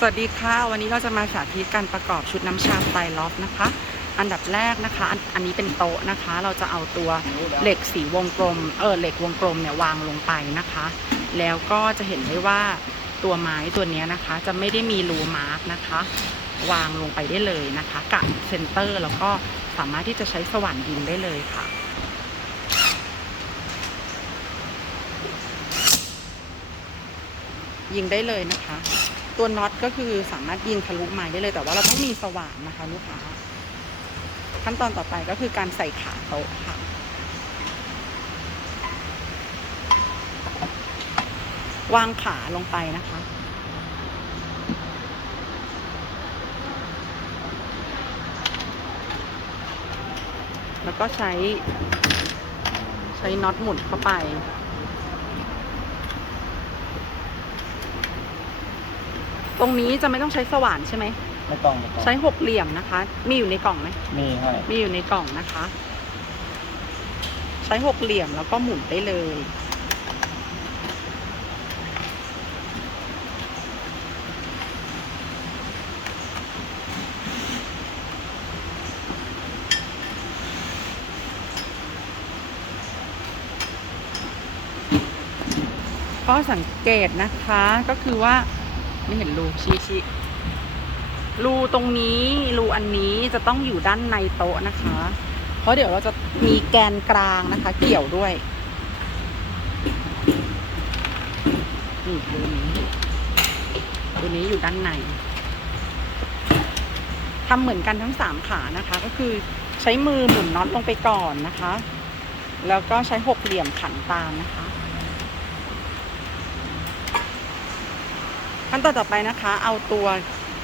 สวัสดีค่ะ วันนี้เราจะมาสาธิตการประกอบชุดน้ำชาสไตล์ล็อฟนะคะ อันดับแรกนะคะอันอันนี้เป็นโต๊ะนะคะ เราจะเอาตัวเหล็กสีวงกลมเออเหล็กวงกลมเนี่ยวางลงไปนะคะ แล้วก็จะเห็นได้ว่าตัวไม้ตัวนี้นะคะ จะไม่ได้มีรูมาร์กนะคะ วางลงไปได้เลยนะคะกะเซนเตอร์แล้วก็สามารถที่จะใช้สว่านยิงได้เลยค่ะยิงได้เลยนะคะ ตัวน็อตก็คือสามารถยิงทะลุไม้ได้เลย แต่ว่าเราต้องมีสว่านนะคะลูกค้าขั้นตอนต่อไปก็คือการใส่ขาโต๊ะค่ะวางขาลงไปนะคะ แล้วก็ใช้ใช้น็อตหมุนเข้าไป ตรงนี้จะไม่ต้องใช้สว่านใช่ไหม ไม่ต้องไม่ต้องใช้หกเหลี่ยมนะคะ มีอยู่ในกล่องไหม มีให้มีอยู่ในกล่องนะคะ ใช้หกเหลี่ยมแล้วก็หมุนได้เลย ก็สังเกตนะคะก็คือว่า ไม่เห็นรูชี้ชี้รูตรงนี้รูอันนี้จะต้องอยู่ด้านในโต๊ะนะคะ เพราะเดี๋ยวเราจะมีแกนกลางนะคะ เกี่ยวด้วยนี่รูนี้รูนี้อยู่ด้านในทำเหมือนกันทั้งสามขานะคะ ก็คือใช้มือหมุนน็อตลงไปก่อนนะคะ แล้วก็ใช้หกเหลี่ยมขันตามนะคะ ขั้นตอนต่อไปนะคะ เอาตัว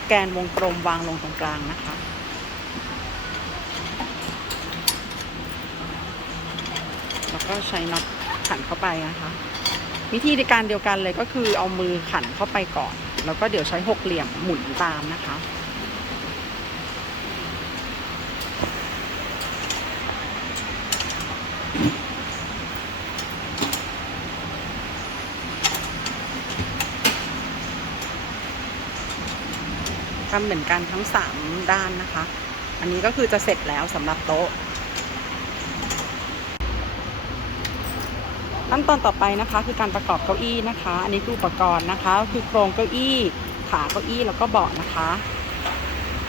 แกนวงกลมวางลงตรงกลางนะคะ แล้วก็ใช้น็อตขันเข้าไปนะคะ วิธีในการเดียวกันเลยก็คือเอามือขันเข้าไปก่อน แล้วก็เดี๋ยวใช้หกเหลี่ยมหมุนตามนะคะ ทำเหมือนกันทั้งสามด้านนะคะ อันนี้ก็คือจะเสร็จแล้วสำหรับโต๊ะ ขั้นตอนต่อไปนะคะ คือการประกอบเก้าอี้นะคะ อันนี้คืออุปกรณ์นะคะ คือโครงเก้าอี้ขาเก้าอี้แล้วก็เบาะนะคะ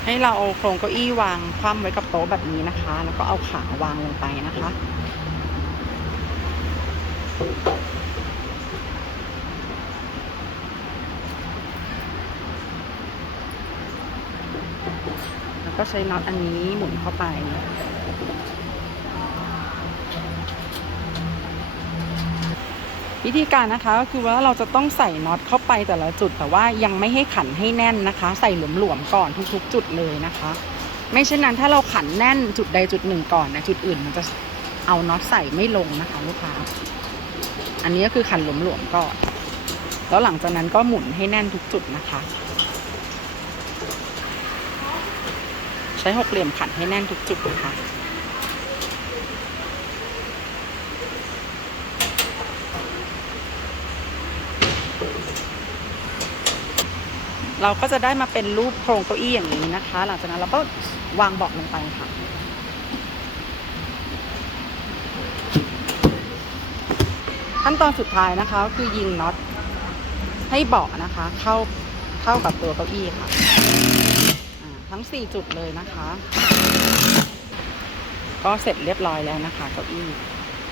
ให้เราเอาโครงเก้าอี้วางคว่ำไว้กับโต๊ะแบบนี้นะคะ แล้วก็เอาขาวางลงไปนะคะ แล้ว ก็ใช้น็อตอันนี้หมุนเข้าไป วิธีการนะคะก็คือว่าเราจะต้องใส่น็อตเข้าไปแต่ละจุด แต่ว่ายังไม่ให้ขันให้แน่นนะคะ ใส่หลวมๆก่อนทุกๆ จุดเลยนะคะ ไม่เช่นนั้นถ้าเราขันแน่นจุดใดจุดหนึ่งก่อนนะจุดอื่นมันจะเอาน็อตใส่ไม่ลงนะคะลูกค้า อันนี้ก็คือขันหลวมๆก่อน แล้วหลังจากนั้นก็หมุนให้แน่นทุกจุดนะคะ ช้หกเหลี่ยมขันให้แน่นทุกจุดนะคะเราก็จะได้มาเป็นรูปโครงเก้าอี้อย่างนี้นะคะ หลังจากนั้นเราก็วางเบาะลงไปค่ะ ขั้นตอนสุดท้ายนะคะก็คือยิงน็อตให้เบาะนะคะ เข้าเข้ากับตัวเก้าอี้ค่ะ ทั้ง 4 จุดเลยนะคะ ก็เสร็จเรียบร้อยแล้วนะคะเก้าอี้